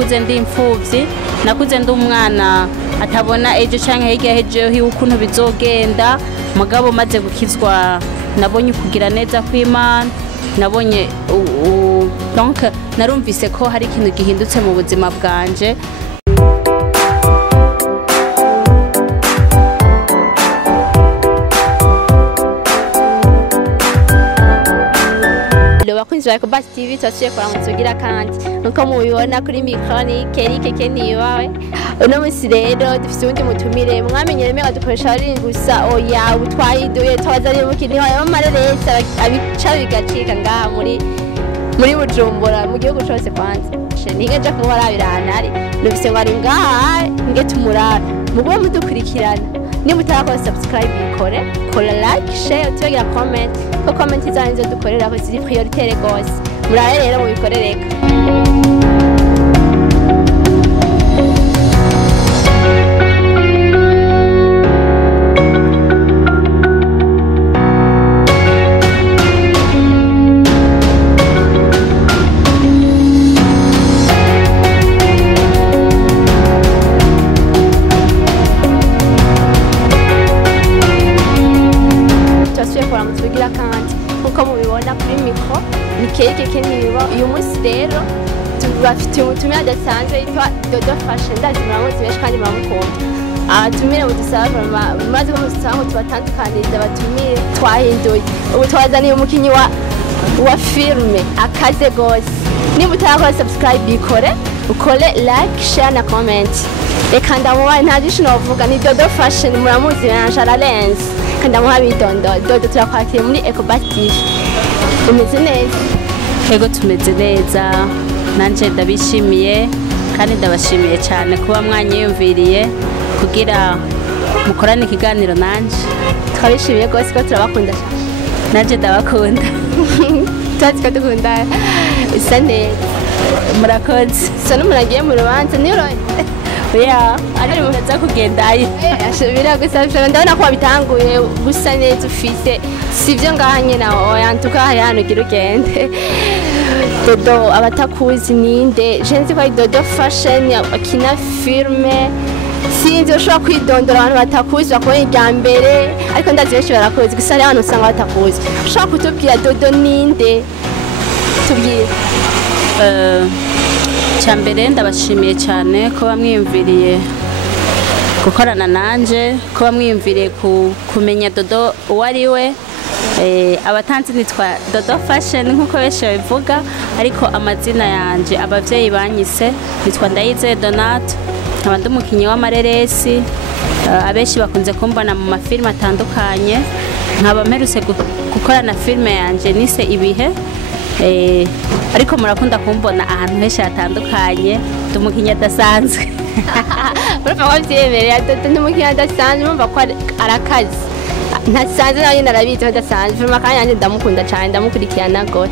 nakuze ndi imfuvyi nakuze ndi umwana atabona ejo canke hirya hejo ukuntu bizogenda mugabo maze gukizwa nabonye kugira neza kw'Imana nabonye donc narumvise ko hari ikintu gihindutse mu buzima bwanje. Abakunzi ba Ecobass TV twasuye kugira kandi nuko mubibona kuri micro ni Kerike Keniwawe. Uno munsi rero dufite undi mutumire mwamenyere mega dukoresha ari gusa oya utwayiduye twazanye mukini wayo mareresa abica bigacika ngaha muri Bujumbura mu gihugu cyose kwanza ntigeje kumurabirana ari nubise ngo ari ngaha nge tumurara mugwe mudukurikirana ni mutarakora subscribe ikore kola like share tugira comment ko comment zanyu dukorera ko ziri prioritaire gose muraye rero mubikorereka. Nkuko mubibona kuri mikro ni Kerike Keniwawe. Uyu munsi rero tubafitiye umutumire adasanzwe yitwa Dodo Fashion ndazi muramuzi benshi kandi muramukunda. Abatumire budusaba maze bamusango tubatandukaniriza abatumire twahinduye ubu twazaniye umukinyi wa filme akaze gose. Niba utarakora subscribe ikore ukore like share na comment. Reka ndamubaye nta byinshi novuga ni Dodo Fashion muramuzi na Lens kanda muhabidondo Dodo turakwakiriye muri Ecobass TV. Umeze neza? Ego tumeze neza nanje ndabishimiye kandi ndabashimiye cyane kuba mwanyiyumviriye kugira mukorane ikiganiro nanje. Twabishimiye gose ko turabakunda cyane. Nanje ndabakunda. Twatsi ko dukunda isa neza. Murakoze. Sano muragiye mu rubanza ni oya ari muza kugendayo ashobora gusabira ndabona ko bitanguye gusa neza ufite sivyo ngahanye naho yantuka hari hano girugende. Dodo abatakuzi ninde jenzi kwa Dodo Fashion akina filme sinzi ushobora kwidondora abantu batakuzi bakubonye irya mbere ariko ndazi benshi barakuzi gusa ari hano usanga batakuzi ushobora kutubwira Dodo ninde tubwire. Cyambere ndabashimiye cyane ko bamwiyumviriye gukorana nanje ko bamwiyumviriye kumenya Dodo uwari we. Abatanzi nitwa Dodo Fashion nkuko benshi babivuga ariko amazina yanje abavyeyi banyise nitwa Ndayizeye Donate nkaba ndi umukinyi w'amareresi. Abenshi bakunze kumbona mu mafilme atandukanye nkaba mperutse gukorana filme yanje nise Ibihe. Ariko murakunda kumbona ahantu henshi hatandukanye tumukinya dasanzwe. Urumva wavyemerera Dodo ndumukinya dasanzwe mumva ko arakazi ntasanzwe nayo narabizi badasanzwe firma kandi yanje ndamukunda cyane ndamukurikirana gose.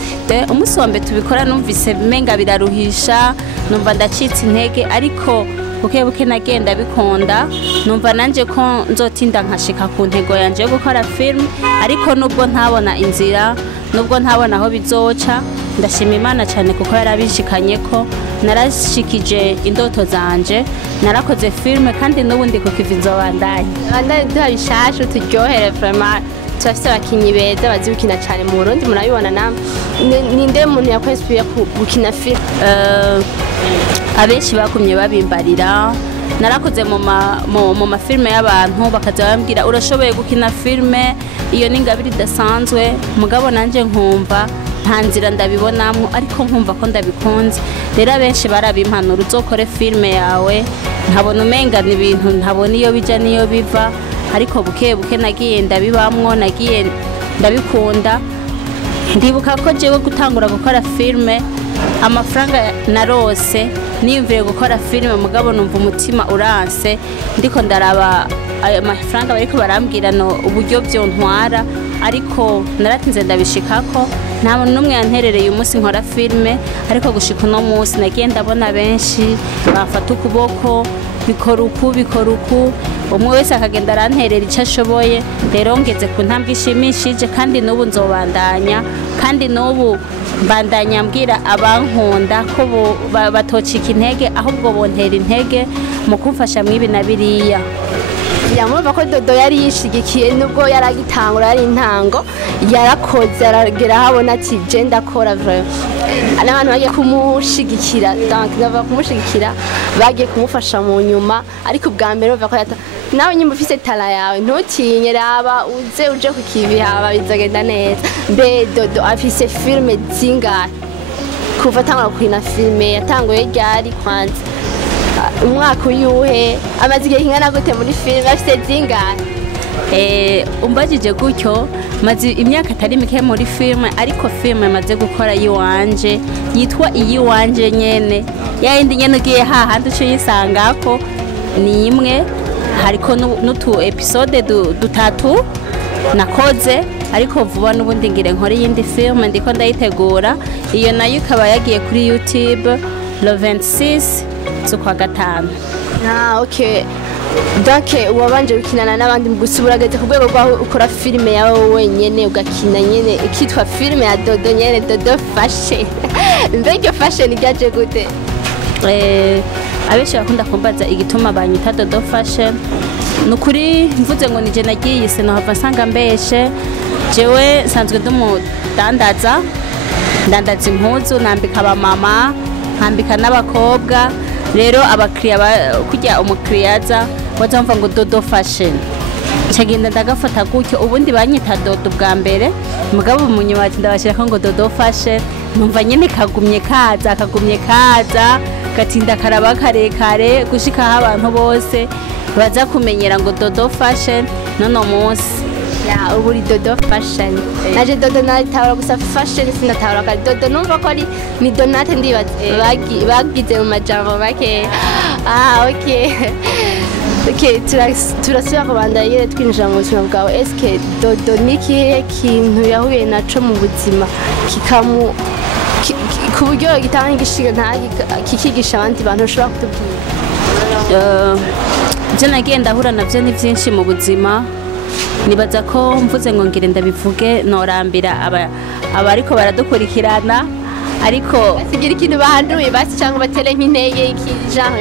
Umunsi wa mbere tubikora numvise menga biraruhisha numva ndacitse intege ariko buke nagenda bikunda numva nanje ko nzotinda nkashika ku ntego yanje yo gukora film ariko nubwo ntabona inzira nubwo ntabona aho bizoca ndashima Imana cyane kuko yarabishikanye ko narashikije indoto zanje narakoze film kandi nubundi kuko ivinzobandanye duhabishashe turyohere vraiment turafite abakinyi beza bazi gukina cyane mu Burundi murabibona namwe. Ninde muntu yakwinspire gukina film? Abenshi bakumye babimbarira narakoze mu mafilme y'abantu bakaza bambwira urashoboye gukina filme iyo n'ingabire idasanzwe mugabo nanje nkumva nta nzira ndabibonamo ariko nkumva ko ndabikunze. Rero abenshi barabimpanura uzokore filme yawe ntabona umengana ibintu ntabona iyo bija niyo biva ariko buke nagiye ndabibamwo nagiye ndabikunda. Ndibuka ko jewe gutangura gukora filme amafaranga narose niyumvire gukora filme mugabo numva umutima uranse ndiko ndaraba ayo mafaranga bariko barambwira no uburyo byo ntwara ariko naratinze ndabishikako nta muntu numwe yanterereye umunsi nkora filme ariko gushika no munsi nagiye ndabona benshi bafata ukuboko bikora uku umwe wese akagenda aranterera icyo ashoboye. Rero ngeze ku ntambwe ishimishije kandi n'ubu nzobandanya kandi n'ubu mbandanya mbwira abankunda ko batocika intege ahubwo bontera intege mu kumfasha mwibi na biriya. Yamurumva ko Dodo yari yishigikiye nubwo yaragitangura yari intango yarakoze aragera habona ati je ndakora vraiment n'abantu bagiye kumushigikira donc ndava kumushigikira bagiye kumufasha mu nyuma ariko ubwa mbere bava ko nawe nyimba ufise tala yawe ntutinye raba uze uje ku kibi haba bizagenda neza. Mbe Dodo afise filme zingahe kuva tangura kwina filme yatanguye ryari kwanza umwaka uyuhe amaze igihe kingana gute muri filime afite zingahe? Umbajije gutyo maze imyaka atari mike muri filime ariko filime maze gukora yiwanje yitwa iyiwanje nyene yayindi nyene ugiye hahandi uco yisangako ni imwe hariko n'utu episode dutatu nakoze ariko vuba n'ubundi ngire nkore yindi filime ndiko ndayitegura iyo nayo ikaba yagiye kuri YouTube le 26 z'ukwa gatanu. Okay. Donc wabanje gukinana n'abandi gusubira gate ku rwego rwaho ukora filime yawe wenyene ugakina nyene ikitwa filime ya Dodo nyene Dodo Fashion. Mbega fashion igaje gute? Abenshi bakunda kumbaza igituma banyita Dodo Fashion. Nukuri mvuze ngo nije nagiye se no hava sanga mbeshe jewe sanzwe ndumudandaza ndandaza impuzu nambika abamama nkambika n'abakobwa rero abakiriya kujya umukiriyaza wazamva ngo Dodo Fashion cyagenda ndagafata gutyo ubundi banyita Dodo bwa mbere mugabo umunyuma ati ndabashira ngo Dodo Fashion numva nyene kagumye kaza gatinda karaba karekare gushika abantu bose baza kumenyera ngo Dodo Fashion nono munsi ya uburi Dodo Fashion naje Dodo natahora gusa fashion sinatahora ka Dodo numva ko ari ni Donate ndibaza bagize mu majambo make. Okay turasubira kubanda yere twinjira mu buzima bwawe. Eske Dodo niki kintu yahuye naco mu buzima kikamu ku buryo gitanga igishiga nta kikigisha abandi bantu ushobora kutubwira? Je nagenda hura navyo ni vyinshi mu buzima nibaza ko mvuze ngo ngire ndabivuge norambira abariko baradukurikirana ariko basigira ikintu bahanduye basi cyangwa batele nk'intege ikijana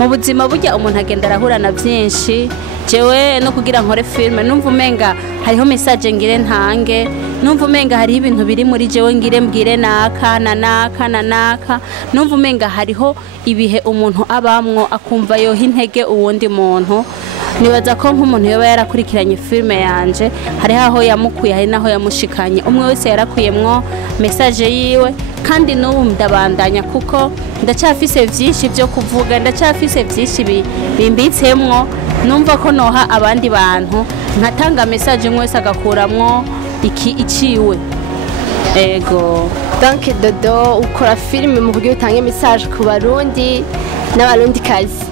mu buzima burya umuntu agenda arahura na vyinshi jewe no kugira nkore filme numva umenga hariho message ngire ntange numva umenga hariho ibintu biri muri jewe ngire mbwire naka numva umenga hariho ibihe umuntu abamwo akumva yoha intege uwundi muntu nibaza ko nk'umuntu yoba yarakurikiranye filme yanje hari aho yamukuye hari naho yamushikanye umwe wese yarakuyemwo message yiwe kandi n'ubu ndabandanya kuko ndacafise vyinshi byo kuvuga ndacafise vyinshi bimbitsemwo numva ko noha abandi bantu nkatanga message umwe wese agakuramwo iciwe. Ego donc Dodo ukora filme mu buryo utange message ku barundi n'abarundi kazi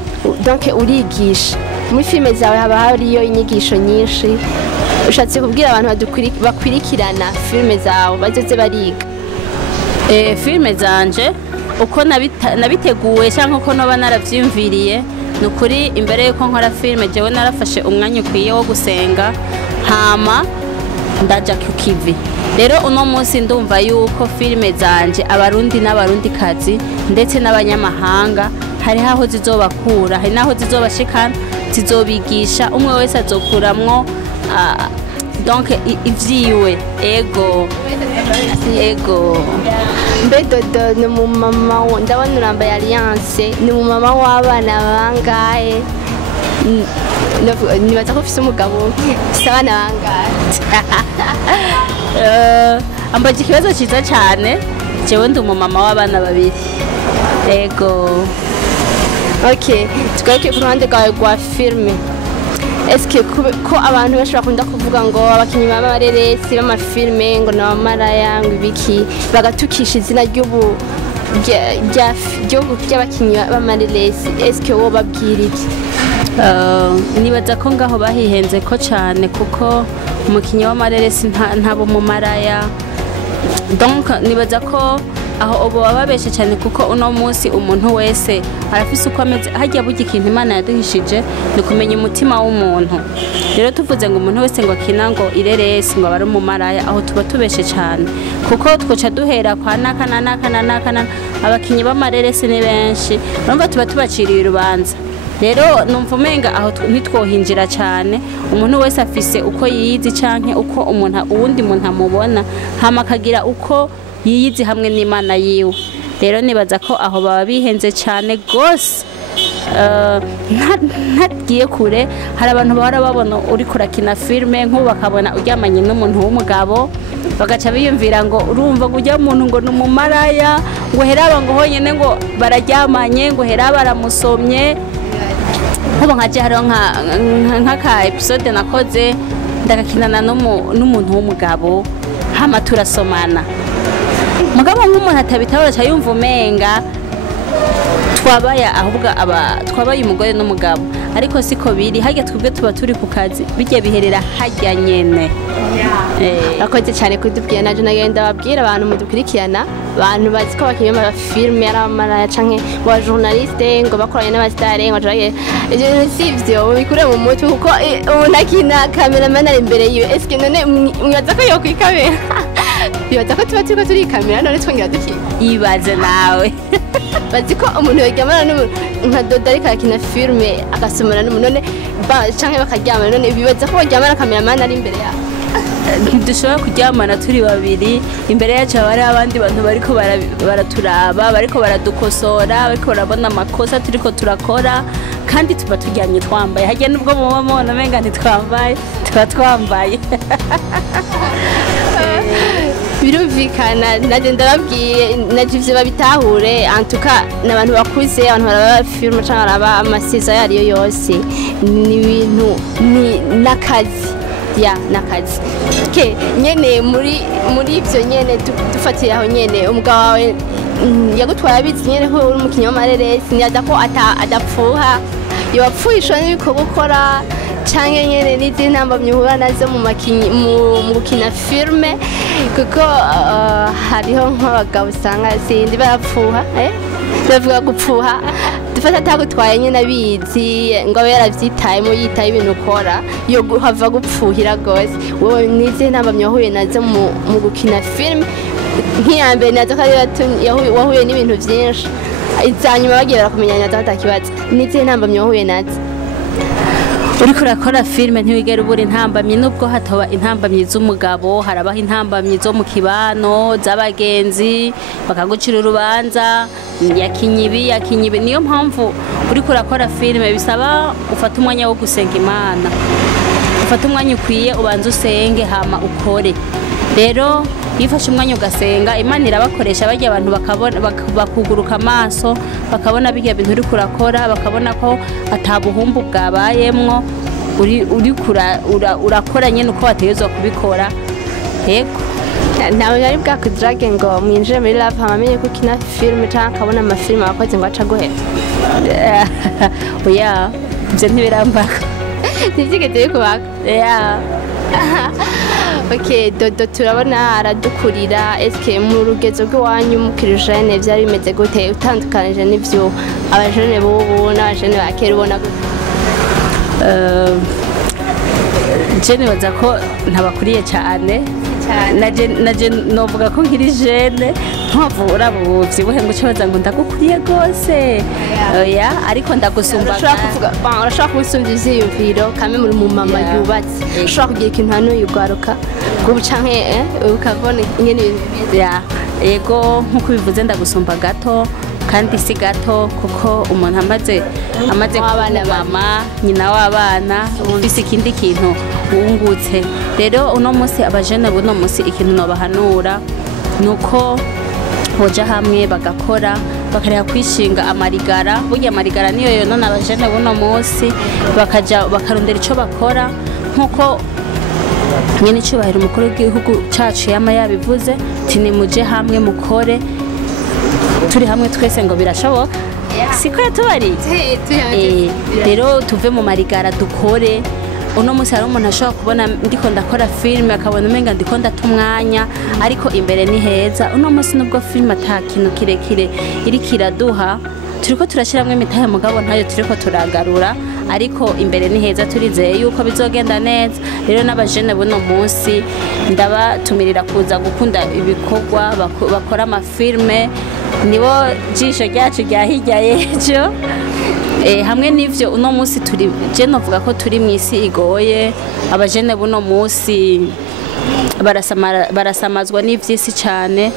donc urigisha muri filme zawe haba hariyo inyigisho nyinshi ushatse kubwira abantu bakurikirana filme zawe bazoze bariga? Filme zanje uko nabiteguwe cyangwa uko noba naravyimviriye nukuri imbere yuko nkora filme jewe narafashe umwanya ukwiye wo gusenga hama ndaja ku kivi rero uno munsi ndumva yuko filme zanje abarundi n'abarundi kazi ndetse n'abanyamahanga hari aho zizobakura hari naho zizobashikana zizobigisha umwe wese azokuramwo donc ivyiwe. Ego mbe Dodo ni umumama ndabona urambaye alliance ni umumama w'abana bangahe? Nibaza ko ufise umugabo ufise abana bangahe? Ambaje ikibazo ciza cyane jewe ndi umumama w'abana babiri. Ego okay tugaruke ku ruhande rwawe rwa filme. Eske ko abantu bashobora kunda kuvuga ngo abakinyi b'amareresi b'amafilme ngo n'abamaraya ngo ibiki bagatukisha izina ry'abakinyi b'amareresi eske wo babwira iki? Nibaza ko ngaho bahihenze ko cyane kuko umukinyi w'amareresi ntabo mu maraya donc nibaza ko aho ubu bababeshe cyane kuko uno munsi umuntu wese arafise uko ameze hajya burya ikintu Imana yaduhishije ni kumenya umutima w'umuntu rero tuvuze ngo umuntu wese ngo akina ngo ireresi ngo bari mu maraya aho tuba tubeshe cyane kuko twoca duhera kwa naka abakinyi b'amareresi ni benshi urumva tuba tubaciriye urubanza rero numva umenga aho nitwohinjira cyane umuntu wese afise uko yiyizi canke uko uwundi muntu amubona hama akagira uko yiyizi hamwe n'Imana yiwe rero nibaza ko aho baba bihenze cyane gose ntagiye kure hari abantu bahora babona uri kurakina filme nk'ubu bakabona uryamanye n'umuntu w'umugabo bagaca biyumvira ngo urumva ngo ujya muntu ngo numumaraya ngo heraba ngo honyene ngo bararyamanye ngo heraba baramusomye nk'ubu nkaje hariho nk'aka episode nakoze ndagakinana n'umuntu w'umugabo hama turasomana mugabo nk'umuntu atabitahura ca yumva umenga twabaye umugore n'umugabo ariko siko biri hajya twebwe tuba turi ku kazi bijya biherera hajya nyene Rakoze cyane kudubwira naje nagenda babwira abantu mudukurikirana abantu bazi ko bakiye ama filme yaramara canke wa journaliste ngo bakoranye n'abastare ngo jaye sivyo bikure mu mutwe kuko umuntu akina cameraman ari imbere yiwe eske none mwibaza ko yo kwikamera bibaza ko tuba turiko turi kamera none twongera dukiga ibaze nawe bazi ko umuntu yaryamana n'umuntu nka Dodo ariko akina filme agasomana n'umuntu none canke bakaryamana none bibaza ko baryamana cameraman ari imbere yabo ntidushobora kuryamana turi babiri imbere yacu haba hari abandi bantu bariko baraturaba bariko baradukosora bariko barabona amakosa turiko turakora kandi tuba turyamye twambaye hajya nubwo muba mubona umenga ntitwambaye tuba twambaye birumvikana naje ndababwiye naje ivyo babitahure antuka n'abantu bakuze abantu baraba filme canke baraba amasiza yariyo yose ni ibintu ni nakazi nakazi nyene muri ivyo nyene dufatira aho nyene umugabo wawe yagutwaye abizi nyene ko uri umukinyi w'amareresi niyaza ko adapfuha yopfuhishwa n'ibiko gukora canke nyene n'izindi ntambamyi uhura nazo mu gukina filme kuko hariho nk'abagabo usanga sindi barapfuha bavuga gupfuha dufata atagutwaye nyene abizi ngo abe yaravyitayemo yitaye ibintu ukora yo hava gupfuhira gose wowe n'izindi ntambamyi wahuye nazo mu gukina filme nk'iyambere nazo ko wahuye n'ibintu vyinshi izanyuma bagiye barakumenyanya nazo atakibazo n'izindi ntambamyi wahuye nazo uriko urakora filme ntiwigera ubura intambamyi nubwo hatoba intambamyi z'umugabo harabaho intambamyi zo mu kibano z'abagenzi bakagucira urubanza yakinye ibi niyo mpamvu uriko urakora filme bisaba ufata umwanya wo gusenga Imana ufata umwanya ukwiye ubanza usenge hama ukore rero yifashe umwanya ugasenga Imana irabakoresha bajya abantu bakuguruka amaso bakabona bijya bintu uri kurakora bakabona ko atabuhumbu bwabayemwo urakora nyene uko wategezwa kubikora yego nawe yari bwakudrage ngo mwinjire muri love hamamenye ko kina filme canke akabona amafilme abakoze ngo aca guhera oya ivyo ntibirambaka ntivyigeze bikubaka Okay, Dodo turabona aradukurira eske mu rugezo rw'iwanyu mukirujane vyari bimeze gute utandukanije n'ivyo abajene bobo n'abajene bakera ubona gute jene baza ko ntabakuriye cyane naje novuga ko nkiri jene ntavura buvyibuhe ngo cyoza ngo ndagukuriye gose oya ariko ndagusumba urashobora kubisumva ivyiyumviro kame muri mu mama yubatse ushobora kugira ikintu hano yugwaruka kubu canke ukabona ingene yego nkuko bivuze ndagusumba gato kandi si gato kuko umuntu amaze kubana mama nyina w'abana ufise ikindi kintu wungutse rero uno munsi abajene buno munsi ikintu nobahanura nuko hoja hamwe bagakora bakareka kwishinga amarigara burya amarigara niyo yonona abajene buno munsi bakarondera ico bakora nkuko nyene icubahiro umukuru w'igihugu cacu yama yabivuze tinimuje hamwe mukore turi hamwe twese ngo birashoboka siko yatubariye rero tuve mu marigara dukore uno munsi hari umuntu ashobora kubona ndiko ndakora filime akabona umenga ndiko ndata umwanya ariko imbere ni heza. Uno munsi nubwo filime ata kintu kirekire iriko iraduha turiko turashiramwo imitahe mugabo ntayo turiko turagarura, ariko imbere ni heza, turizeye yuko bizogenda neza. Rero n'abajene buno munsi ndabatumirira kuza gukunda ibikorwa bakora amafilme, nibo jisho ryacu rya hirya y'ejo. Hamwe n'ivyo uno munsi turi je novuga ko turi mw'isi igoye, abajene buno munsi barasamazwa n'ivyisi cyane.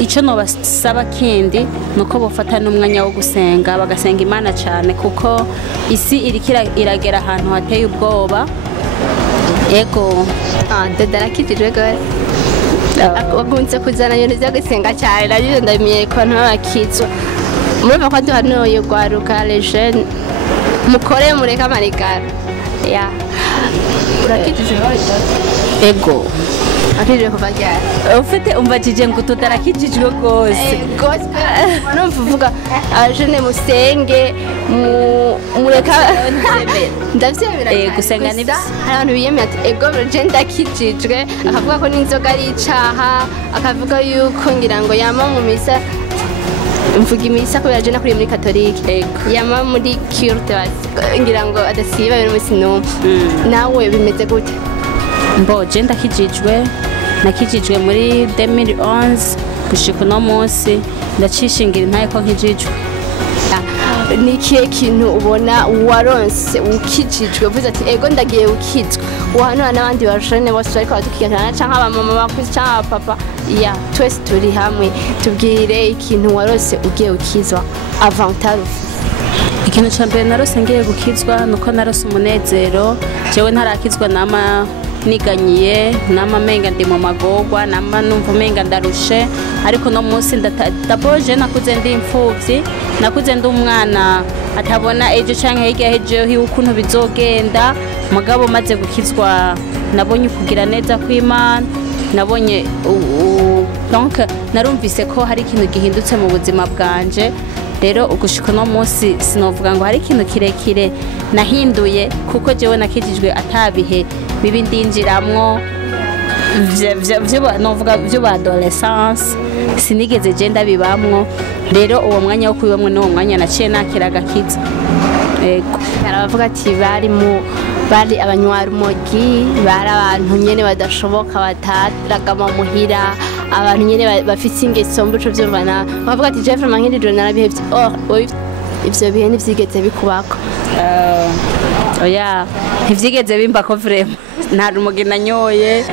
Icyo nobasaba kindi nuko bofata n'umwanya wo gusenga, bagasenga Imana cyane kuko isi iriko iragera ahantu hateye ubwoba. Ego dada arakijijwe gose wakunze kuzana ibintu byo gusenga cyane, nabyo ndamenye ko ntabakizwa. Murumva ko duhanuye gwaruka les jeunes mukore mureka amarigara ya urakijijwe gose. Ego akijijwe kuva ryari? ufite umvajije ngo tutarakijijwe gose gose numva uvuga jene musenge mureka ndavyemera gusenga ni hari abantu biyemeye ati ego je ndakijijwe, akavuga ko n'inzoga ari icaha, akavuga yuko ngira ngo yama mu misa mvuga imisa kubera je nakuriye muri katolike, yama muri curte ngira ngo adasiba ibintu musi numva. Nawe bimeze gute? Mbo je nakijijwe muri 2011 gushika uno munsi ndacishingira intaye ko nkijijwe. Ni ikihe kintu ubona waronse ukijijwe uvuze ati ego ndagiye ukizwa, uhanura n'abandi bajene bose bariko badukiganira canke abamama bakuze canke abapapa, ya twese turi hamwe, tubwire ikintu waronse ugiye ukizwa avantage. Ikintu ca mbere narose ngiye gukizwa nuko narose umunezero. Jewe ntarakizwa nama niganyiye, nama menga ndi mu magorwa, nama numva menga ndarushe, ariko no munsi ndaboje nakuze ndi imfuvyi, nakuze ndi umwana atabona ejo canke hirya hejo ukuntu bizogenda. Mugabo maze gukizwa nabonye ukugira neza kw'Imana, nabonye donc narumvise ko hari ikintu gihindutse mu buzima bwanje. Rero ugushika no munsi sinovuga ngo hari ikintu kirekire nahinduye kuko jewe nakijijwe atabihe bibi ndinjiramwo novuga vyo adolescence sinigeze je ndabibamwo. Rero uwo mwanya wo kubibamwo ni uwo mwanya naciye nakira agakiza. Ego aravuga ati bari abanywara umogi, bari abantu nyene badashoboka bataragama muhira, abantu nyene bafite ingeso mbuco vyumvana, bavuga ati Jeff Mankindijwe narabihevye. Ivyo bihe ntivyigeze bikubako? Oya ntivyigeze bimbako vraiment, nta rumogi nanyoye,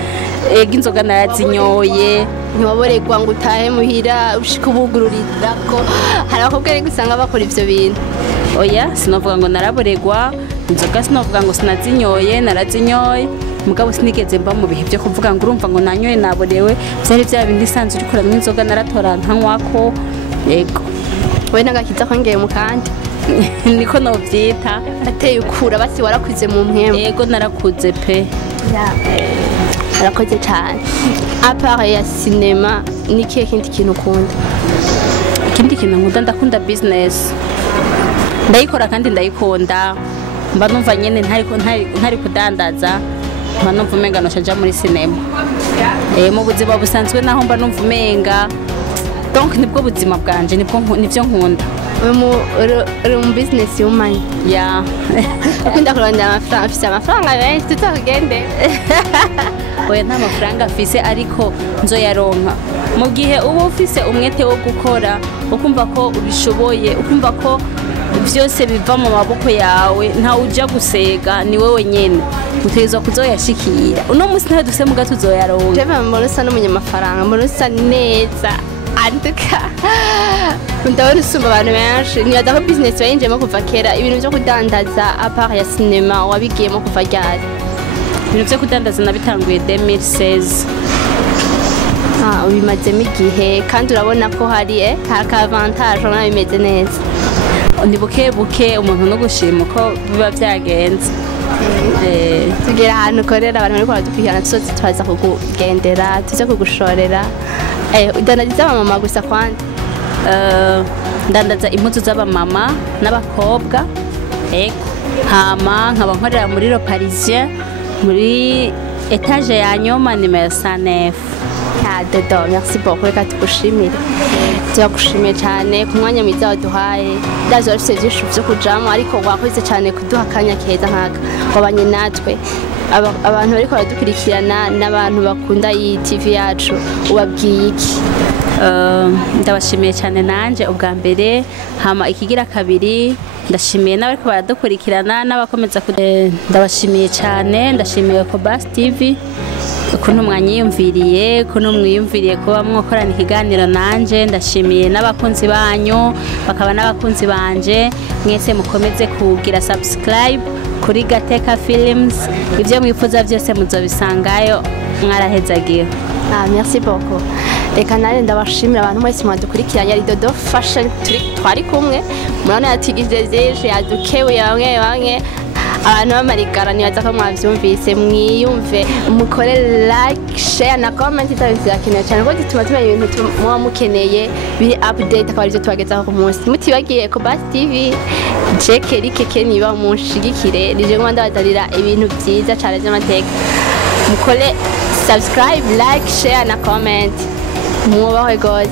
ego inzoga narazinyoye. Ntiwaboregwa ngo utahe muhira ushika ubugururirako? Hari abakobwa rero usanga bakora ivyo bintu. Oya sinovuga ngo naraboregwa, inzoga sinovuga ngo sinazinyoye, narazinyoye mugabo sinigeze mba mu bihe byo kuvuga ngo urumva ngo nanyoye naborewe. Vyari vya bindi sanzwe urikora n'inzoga naratora ntanywako. Ego we nagakiza ko ngeye mu kandi niko novyita ateye ukura basi warakuze mu mpemu. Ego narakuze pe. Arakoze cyane. Apart ya cinema ni kihe kindi kintu ukunda? Ikindi kintu nkunda, ndakunda business, ndayikora kandi ndayikunda. Mba numva nyene ntari kudandaza, mba numva umenga noshaja muri cinema. Mu buzima busanzwe naho mba numva umenga, donc nibwo buzima bwanje, nivyo nkunda. uri mu business woman? Ya ukunda kurondera amafaranga? Afise amafaranga menshi tutagende? Oya nta mafaranga afise ariko nzoyaronka mu gihe uba ufise umwete wo gukora, ukumva ko ubishoboye, ukumva ko vyose biva mu maboko yawe, nta uja gusega, ni wewe nyene utegerezwa kuzoyashikira. Uno munsi ntawe dufise muga tuzoyaronka. Jewe mbona usa n'umunyamafaranga, mbona usa neza anduka, ndabona usumba abantu benshi. Nibaza ko business wayinjiyemo kuva kera. Ibintu vyo kudandaza apart ya cinema wabigiyemo kuva ryari? Ibintu vyo kudandaza nabitanguye 2016. Ubimazemo igihe kandi urabona ko hari avantage nawe bimeze neza? Ni buke buke umuntu no gushima uko biba vyagenze. Tugera ahantu ukorera abantu bariko baradukurikirana, tuzoze turaza kukugendera, tuze kugushorera. Udandaza abamama gusa kwandi? Ndandaza impuzu z'abamama n'abakobwa. Ego hama nkaba nkorera muri Le Parisien muri etage ya nyuma nimero 109. Dodo, merci beaucoup, reka tugushimire. Turagushimiye cyane ku mwanya mwiza waduhaye. Ndazi warufise vyinshi vyo kujamwo ariko wakoze cyane kuduha akanya keza nkaka wabanye natwe. Abantu bariko baradukurikirana n'abantu bakunda iyi TV yacu ubabwiye iki? Ndabashimiye cyane nanje ubwa mbere, hama ikigira kabiri ndashimiye n'abariko baradukurikirana n'abakomeza ndabashimiye cyane, ndashimiye ko Bas TV ukuntu mwanyiyumviriye, ukuntu mwiyumviriye kuba mwokorana ikiganiro nanje. Ndashimiye n'abakunzi banyu bakaba n'abakunzi banje, mwese mukomeze kugira subscribe kuri Gateka Films, ivyo mwifuza byose muzobisangayo. Mwarahezagiye. Merci beaucoup. Reka nare ndabashimira abantu mwese mwadukurikiranye. Ari Dodo Fashion twari kumwe, murabona yatigije vyinshi, yadukebuye bamwe abantu b'amarigara nibaza ko mwavyumvise, mwiyumve mukore like, share na comment, itabizakeneye cyane kuko gituma tumenya ibintu muba mukeneye biri update, akaba arivyo tubagezaho ku munsi. Mutibagiye ko Bas TV Jekeri keke niba munshigikire, nije ngo ndabazarira ibintu vyiza cyane by'amateka. Mukore subscribe, like, share na comment. Mwubahe gose.